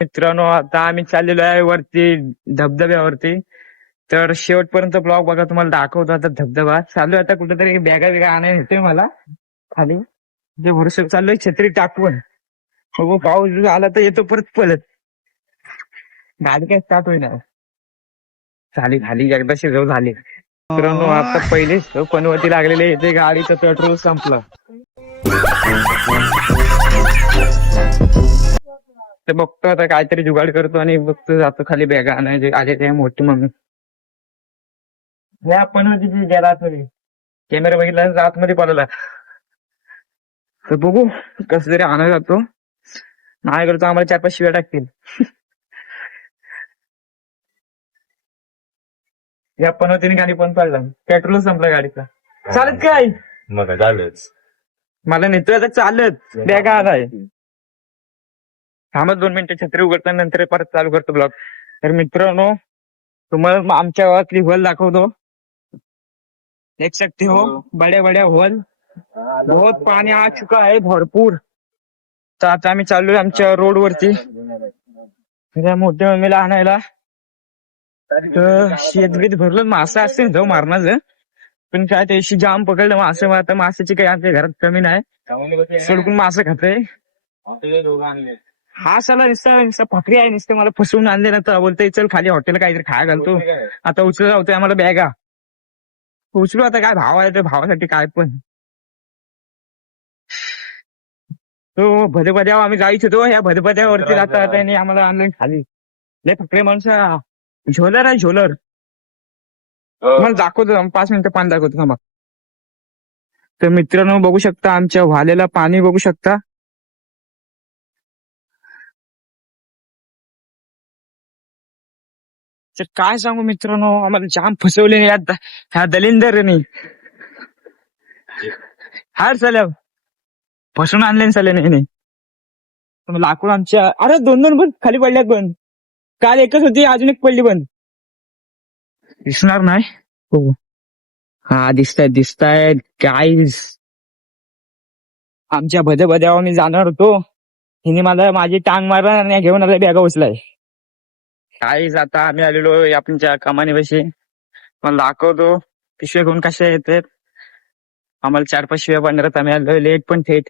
मित्रांनो, आता आम्ही चाललेलो आहे वरती धबधब्यावरती. तर शेवटपर्यंत ब्लॉग बघा, तुम्हाला दाखवतो. आता धबधबा चालू आहे, आता कुठेतरी बॅगा बिगा आणायला येतोय मला खाली. जे भरोसे चाललोय छत्री टाकून. हो, पाऊस आला तर येतो परत पळत. गाडी काय स्टार्ट होईना. झाली खाली एकदा शिजव झाली. मित्रांनो, आता पहिलेच पनवती लागलेली येते, गाडीचं पेट्रोल संपलं. ते बघतो आता काहीतरी जुगाड करतो आणि बघतो जातो खाली बॅगा आणायचे. आले ते मोठी मम्मी आपण गेला तरी कॅमेरा बघितला आतमध्ये पडला. तर बघू कसं तरी आणायला जातो. नाही करतो आम्हाला 4-5 शिव्या टाकतील. या पनवतीने गाडी पण पडला, पेट्रोल संपला गाडीचा. चालत काय मग झालंच. मला नेतोय आता चालत, बॅगा आलाय. थांबत 2 मिनिटं, छत्री उघडता नंतर परत चालू करतो ब्लॉग. तर मित्रांनो, तुम्हाला आमच्या गावातली होल दाखवतो. देख सकते हो, बड्या बड्या होल. बहुत पाणी आ चुका आहे भरपूर. तर आता आम्ही चाललोय आमच्या रोड वरती मोठ्या मम्मीला आणायला. तर शेतबीत भरलं, मासा असते जाऊ मारणार. पण काय त्याशी जाम पकडलं मासे. आता माशाची काही आमच्या घरात कमी नाही, सडकून मासे खाते. हा साला नुसतं फकरी आहे, नुसतं मला फसवून आणले ना. तर बोलतोय चल खाली हॉटेल काहीतरी खाया घालतो. आता उचलला होतोय आम्हाला बॅगा. उचलू आता, काय भाव आहे त्या भावासाठी काय पण. तो भदभद्यावर आम्ही जायचो होतो, ह्या भदभद्यावरती आता त्यांनी आम्हाला आणलं खाली. लय फकरे माणसं. झोलर आहे झोलर. मला दाखवतो 5 मिनिटं पाणी दाखवतो थांबा. तर मित्रांनो, बघू शकता आमच्या वाल्याला पाणी बघू शकता. तर काय सांगू मित्रांनो, आम्हाला जाम फसवले ह्या दलिंदरने. हार साल्या फसवून आणले साल्या नाही. लाकूड आमच्या, अरे 2-2 पण खाली पडल्यात. पण काल एकच होती, अजून एक पडली. पण दिसणार नाही. हो, हा दिसतायत गाईज. आमच्या भद्यावर मी जाणार होतो, हिने मला माझी टांग मारला आणि घेऊन आला बॅगा उचलाय. काहीच आता आम्ही आलेलो आपल्या कमानीपाशी. मला दाखवतो पिशव्या घेऊन कशा येतात. आम्हाला 4-5 शिव्या पडणार. आम्ही आलो लेट पण थेट.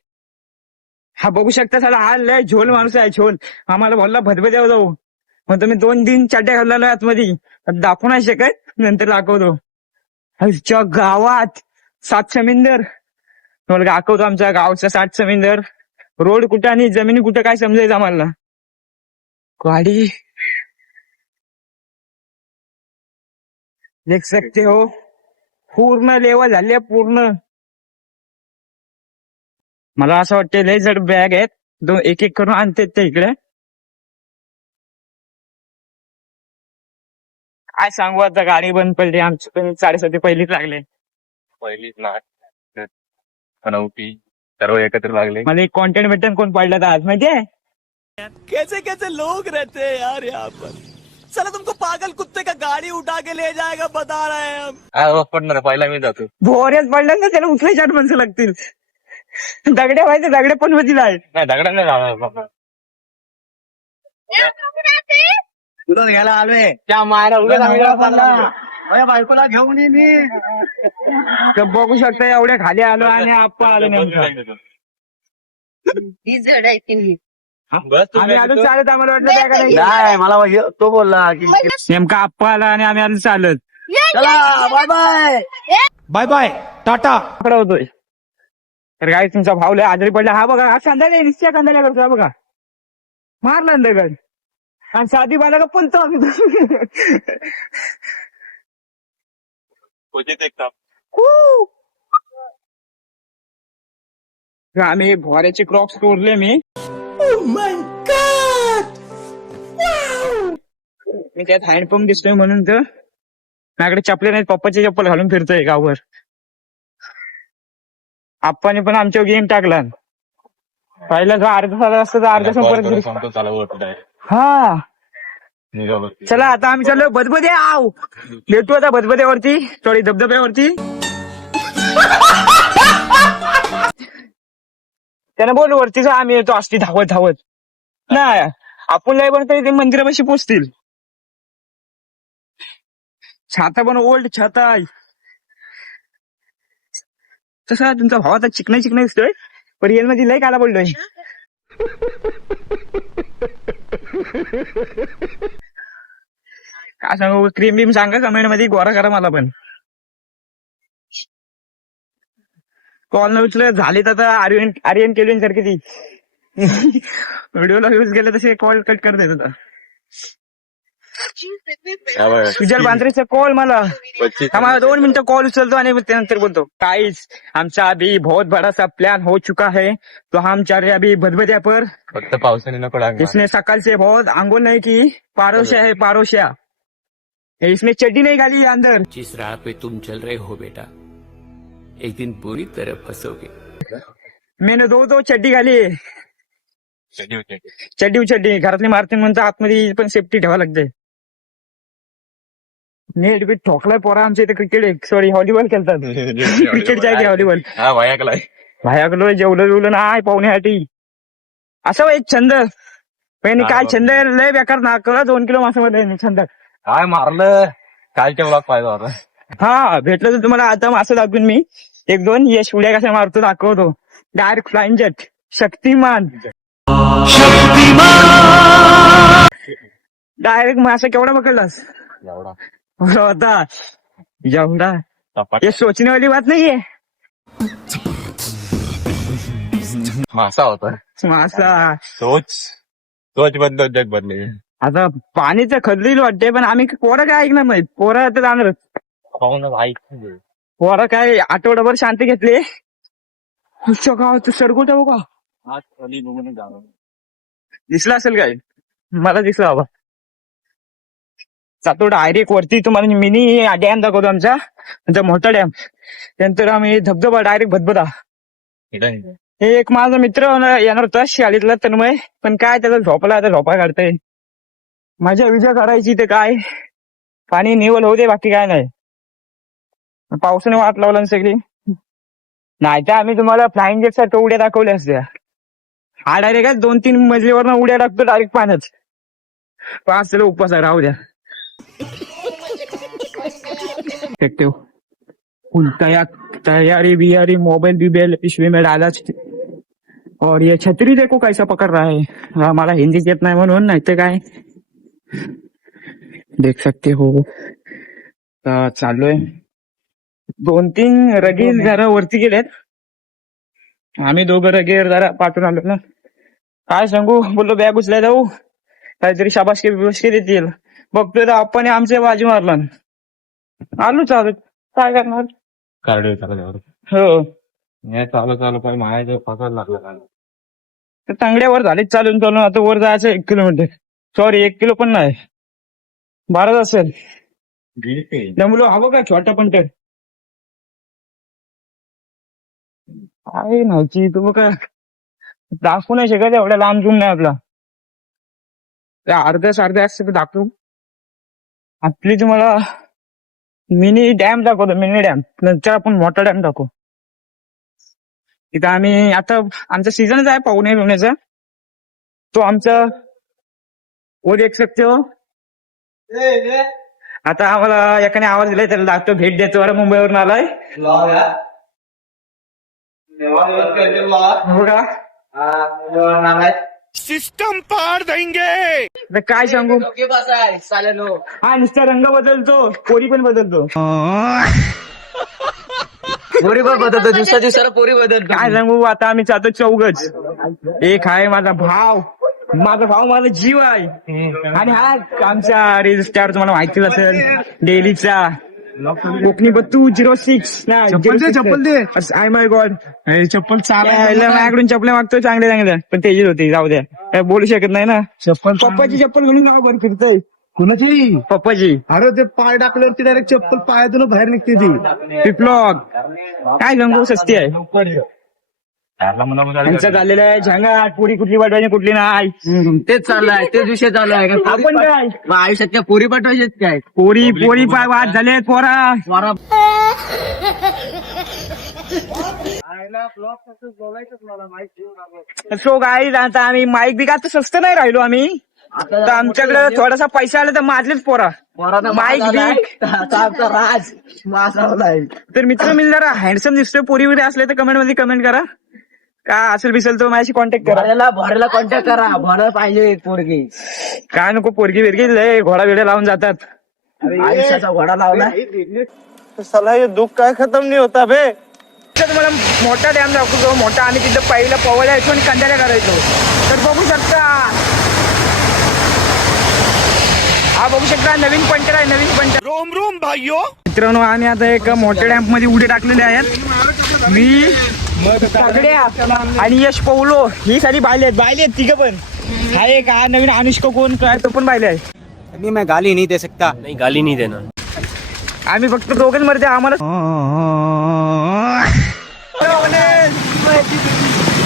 हा बघू शकता साला, हा लय झोल माणूस आहे, झोल. आम्हाला बोलला भदभद्यावर जाऊ, मग तुम्ही 2 दिन चड्ड्या घालला आतमध्ये. दाखवू नाही शकत, नंतर दाखवतो. आमच्या गावात 7 समिंदर. तुम्हाला दाखवतो आमच्या गावचा 7 समिंदर. रोड कुठं आणि जमिनी कुठं काय समजायचं आम्हाला. गाडी देख सकते हो, पूर्ण लेवल झाली पूर्ण. मला असं वाटतं लय जड बॅग आहेत, 1-1 करून आणतात ते इकडे. काय सांगू आता, गाडी बंद पडली आमची. पण 7:30 पहिलीच लागले. पहिलीच ना पनवती सर्व एकत्र लागले. मला एक कॉन्टेंट भेटन कोण पडलं तर आज माहितीये. कैसे कैसे लोग रहते हैं यार यहाँ पर. चला तुमको पागल कुत्ते का गाड़ी उठा के ले जाएगा, बता रहे हैं हम. पडणार पहिला मी जातो. भोऱ्यात पडलं ना, त्याला उचलाय 4 माणसं लागतील. दगड्या व्हायचे, दगड्या पण होतील आहे. नाही दगडा नाही जाणार. तुला घ्यायला आलोय त्या मायला बायकोला घेऊन ये मी. तर बघू शकता एवढ्या खाली आलो आणि आपण आलो नेमकं. आम्ही आलो चालत, आम्हाला वाटलं बॅगा नाही. नाही मला तो बोलला की नेमका आप्पा आला आणि आम्ही आलो चालत. चला bye bye. Bye bye tata. आकडा होतोय. तर काय तुमचा भाऊ लय आजारी पडला. हा बघा, हा कांदा निश्चय कांदा करतो. हा बघा, मारला दगड आणि साधी बाला का पलतो आम्ही. आम्ही भोऱ्याचे क्रॉक्स तोडले मी. मी त्यात हँडपंप दिसतोय म्हणून तर माझ्याकडे चपले नाहीत. पप्पाचे चप्पल घालून फिरतोय गावभर. आप्पाने पण आमच्यावर गेम टाकला. पहिला जो अर्धा झाला असता तर अर्धा संपर्क. हा चला आता आम्ही चाललो भदभदे. आव भेटू आता भदभद्यावरती, थोडी धबधब्यावरती. त्याने बोल वरतीच आम्ही येतो असती धावत धावत. नाही आपण नाही पण ते मंदिरापाशी पोचतील. छाता पण ओल्ड छाता आहे. तसा तुमचा भाव आता चिकना चिकना दिसतोय, पण रिअल मध्ये लय काला बोललोय. काय सांगू, क्रीम बीम सांगा कमेंट मध्ये, गोरा करा मला पण. कॉल न उचल झाले तर आता आर्यन आर्यन केली सारखी ती. व्हिडिओला यूज केले तसे कॉल कट करता येत होता. सुजल बांद्रेचा कॉल मला. हमारा 2 मिनिटं कॉल उचलतो आणि त्यानंतर बोलतो. काहीच आमचा अभी बहुत बड़ा सा प्लान हो चुका है, तो हम चाह रहे अभी भदभदिया पर. फक्त पावसाने नको डाग मार. इसने सकाळ से बहुत आंघोल नहीं की, पारोशा है पारोशा. इसमें चड्डी नहीं डाली है अंदर. जिस राह पे तुम चल रहे हो बेटा, एक दिन बुरी तरह फंसोगे. मैंने दो चड्डी घाली है. चड्डी उचड्डी घरातली मारते म्हणून आतमध्ये पण सेफ्टी ठेवा लागते. नेट बीट ठोकलाय पोरा आमच्या इथे. क्रिकेट सॉरी व्हॉलीबॉल खेळतात. क्रिकेटच्या आहे व्हॉलीबॉल. हा वयाकलाय. भायाकडं जेवलं जेवलं नाही पाहुण्यासाठी. असा एक छंद. पण काय छंद लय बेकार ना, 2 किलो मासामध्ये छंद. काय मारलं कालच्या ब्लॉग पाहिजे होता. हा भेटलं तर तुम्हाला आता मासं दाखवून मी 1-2 यश उड्या कशा मारतो दाखवतो. Direct flying jet Shaktimaan. Direct मासा केवढा पकडलास एवढा होता जेवढा. सपाट ये सोचने वाली बात नहीं है. मासा होता. मासा सोच बदल जग बदले. आता पाणीचं खदलील वाटते, पण आम्ही पोरं काय ऐकणार नाही. पोरं तर जाणारच. पाहूनच ऐक. पोरं काय आठवडाभर शांती घेतली. गावात सरगोट आहे बघा. आज खाली बघून जाणार. दिसला असेल काय, मला दिसला बाबा. जातो डायरेक्ट वरती. तुम्हाला मिनी डॅम दाखवतो आमचा, नंतर मोठा डॅम, त्यानंतर आम्ही धबधबा डायरेक्ट भदभदा. हे एक माझा मित्र येणार होता शाळेतला तन्मय, पण काय त्याचा झोपला, आता झोपा काढतोय. माझ्या विजा काढायची ते काय पाणी निवल होऊ दे, बाकी काय नाही. पावसाने वाट लावला ना सगळी. नाही तर आम्ही तुम्हाला फ्लाइंग जेट सारख्या उड्या दाखवल्या असत्या. हा डायरेक्ट 2-3 मजलीवर उड्या टाकतो डायरेक्ट पाण्यात. 5 उपवास राहू द्या. तैयारी बियारी मोबाइल बिबेल पिशवी में डाला. और ये छतरी देखो कैसा पकड़ रहा है. मला हिंदी येत नाही म्हणून, नाही तर काय देख सकते हो. चाललोय. 2-3 रगीर जरा वरती गेलेत. आम्ही दोघं रगीर जरा पाठवून आलो ना. काय सांगू, बोललो बॅग उचलाय जाऊ, काहीतरी शाबासकी बिबासकी देतील. बघतोय तर आपण आमच्या बाजू मारला. आलो चालत, काय करणार. कार्डिओ चालू हो चालू पण माझ्या फसायला लागलं. तर तांगड्यावर झालेच चालून चालून. आता वर जायचं 1 किलोमीटर. सॉरी 1 किलो पण नाही, 12 असेल. मुलं हवं काय छोटा पण तर काय नव्हती. तू काय दाखवू नाही शकत, एवढ्या लांब जून नाही आपला. अर्ध्या असते तर दाखवू. आपली तुम्हाला मिनी डॅम दाखवतो, मिनी डॅम. नंतर आपण मोठा डॅम दाखवू. तिथं आम्ही आता आमचा सीझनच आहे पाहुणे बिवण्याचा, तो आमचा वर एक शकते. आता आम्हाला एकाने आवाज दिलाय, त्याला दाखवतो भेट देतो. अरे मुंबईवरून आलाय बघा. सिस्टम पार देंगे. तर काय सांगू, हा नुसता रंग बदलतो, पोरी पण बदलतो. पोरी पण बदलतो, दिवसाला पोरी बदलतो. काय सांगू, आता आम्ही चालतो 4 एक आहे माझा भाव, माझा जीव आहे. आणि हा आमचा रील स्टार, तुम्हाला माहितीच असेल, डेलीचा कोकणी बत्तू 06. चप्पल दे. आय माय गॉड, चप्पल माझ्याकडून चप्पल मागतोय चांगल्या, पण तेजीच होती. जाऊ द्या, काय बोलू शकत नाही ना. पप्पाची चप्पल म्हणून नाव बरं फिरतय. कुणाची? पप्पाची. अरे ते पाय टाकल्यावरती डायरेक्ट चप्पल पायातून बाहेर निघते ती. पिपलॉग काय सांगू, सस्ती आहे. त्यांचं चाललेलं आहे झंगाट, पुरी कुठली पाठवायची कुठली नाही, तेच चाललंय, तेच विषय चालू आहे. आपण काय मग आयुष्यात काय पोरी पाठवायचे काय? पोरी पाय वाद झाले पोरा. सो गाईज, आता आम्ही माईक बी आता स्वस्त नाही राहिलो आम्ही. तर आमच्याकडे थोडासा पैसा आला तर माझलेच पोरा माईक राज मासावलाय. तर मित्र मी जरा हँडसम दिसतोय पोरी वगैरे असले तर कमेंट मध्ये कमेंट करा. का असेल बिसेल तर माझ्याशी कॉन्टॅक्ट करा. भरायला कॉन्टॅक्ट करा. भरायला पाहिजे पोरगी. काय नको पोरगी बिरगी लय घोडा बिडे लावून जातात. आयुष्याचा घोडा लावला. साला हे दुःख काय खतम नाही होता बे. तर तुम्हाला मोठा डॅम दाखवतो मोठा. आम्ही तिथं पहिला पोवायला यायचो आणि कंदाऱ्या करायचो. तर बघू शकता हा बघू शकता नवीन पंटर आहे. नवीन पंटर. रोम रोम भाइयों. मित्रांनो आम्ही आता एक मोठ्या डॅम मध्ये उडी टाकलेले आहेत. मी सगळ्या आणि यश पवलो ही सारी बायले आहेत तिघं पण. हा एक हा नवीन अनुष्का कोण काय तो पण बायले आहे. अभी मैं गाली नहीं दे सकता. नहीं गाली नहीं देना. आम्ही फक्त दोघंच मरते आम्हाला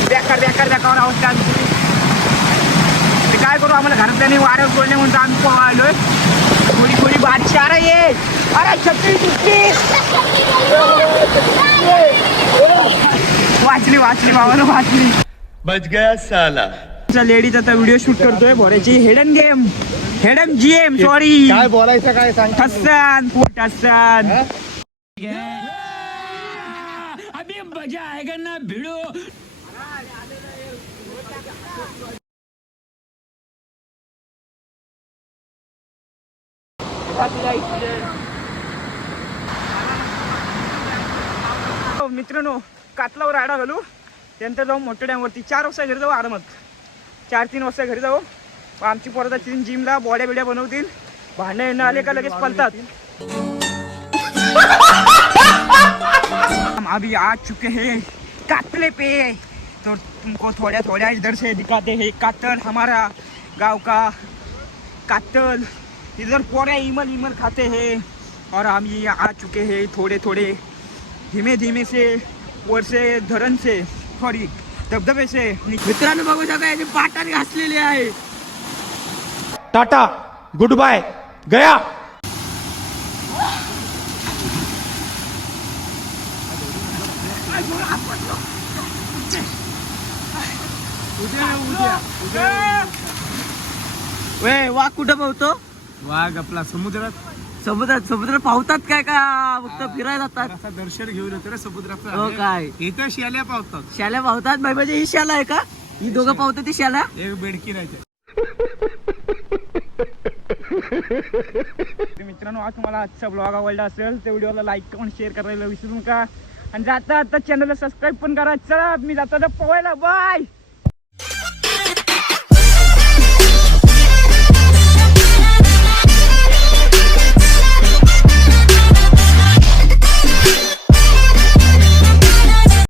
बेकार बेकार बेकार अवस्था. काय करू आम्हाला घरातल्याने वाऱ्यावर सोडले म्हणून आम्ही पोहायलोय. थोडी थोडी बारिश आ रही है. अरे वाचली वाचली भावानं वाचली. बच गया साला. लेडीज आता व्हिडिओ शूट करतोय भोऱ्याची. हेडन जीएम सॉरी काय बोलायचं काय सांग. हसन फुट हसन. अभी मजा आएगा ना भिड़ो. मित्रांनो कातलावर आडा घालू त्यानंतर जाऊ मोठ्या डॅमवरती. 4 वाजता घरी जाऊ आरामात. 4-3 वाजता घरी जाऊ. आमची पोरं जातील जिमला बॉड्या बिड्या बनवतील. भांडणं येणं आले का लगेच पलतात. हम अभी आ चुके हैं कातले पे. तो तुमको थोड़ा थोड़ा इधर से दिखाते हैं. कातल हमारा गांव का कातल. इधर पूरा इमल खाते हैं. और हम ये आ चुके हैं थोड़े थोड़े धीमे धीमे से वर से धरण से सॉरी धबधबे से. मित्रांनो बघू शकता याची पाटाने घासलेली आहे. टाटा गुड बाय गया. वाघ कुठं पाहतो. वाघ आपला समुद्रात समुद्र पावतात काय का फक्त फिरायला जातात. असा दर्शन घेऊन येतो रे समुद्राचं. हो काय इथं शेल्या पावतात. शाल्या पावतात. म्हणजे ही शाला आहे का. ही दोघं पावतात ती शाला. एक बेडकी राहते. मित्रांनो आज तुम्हाला आजचा ब्लॉग आवडला असेल तर व्हिडिओला लाईक करून शेअर करायला विसरू नका. आणि जाता आता चॅनलला सबस्क्राईब पण करा. चला मी जातो आता पोहायला. बाय.